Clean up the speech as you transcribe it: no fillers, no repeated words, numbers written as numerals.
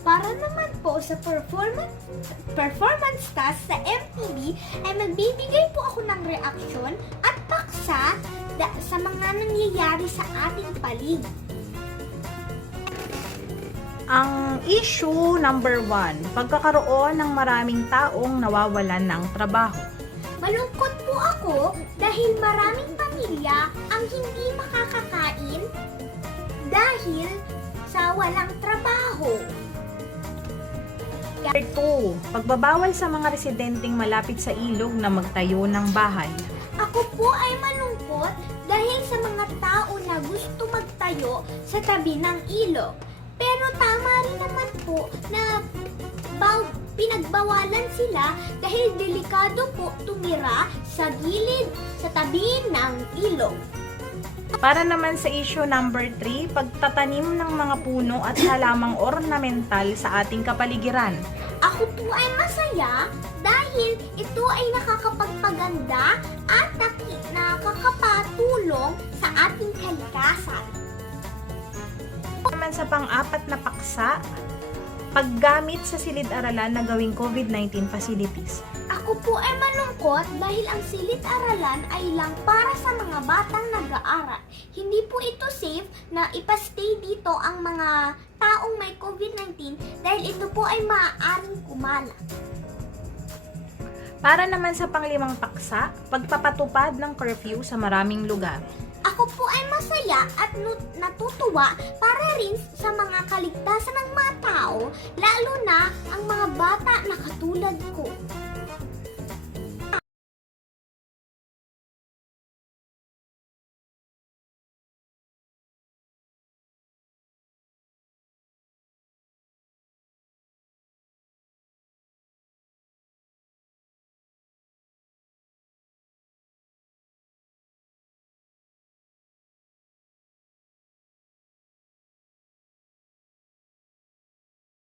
Para naman po sa performance task sa MTV ay magbibigay po ako ng reaksyon at paksa sa mga nangyayari sa ating paligid. Ang issue number 1, pagkakaroon ng maraming taong nawawalan ng trabaho. Malungkot po ako dahil maraming pamilya ang hindi makakakain dahil sa walang trabaho. Number 2, pagbabawal sa mga residenteng malapit sa ilog na magtayo ng bahay. Ako po ay malungkot dahil sa mga tao na gusto magtayo sa tabi ng ilog. Pero tama rin naman po na pinagbawalan sila dahil delikado po tumira sa gilid sa tabi ng ilog. Para naman sa issue number 3, pagtatanim ng mga puno at halamang ornamental sa ating kapaligiran. Ako po ay masaya dahil ito ay nakakapagpaganda at nakakapatulong sa ating kalikasan. Naman sa pang-apat na paksa, paggamit sa silid-aralan na gawing COVID-19 facilities. Ako po ay malungkot dahil ang silid-aralan ay lang para sa mga batang nag-aaral. Hindi po ito safe na ipastay dito ang mga taong may COVID-19 dahil ito po ay maaaring kumalat. Para naman sa pang-limang paksa, pagpapatupad ng curfew sa maraming lugar. Ako po ay masaya at natutuwa para rin sa mga kaligtasan ng mga tao, lalo na ang mga bata na katulad ko.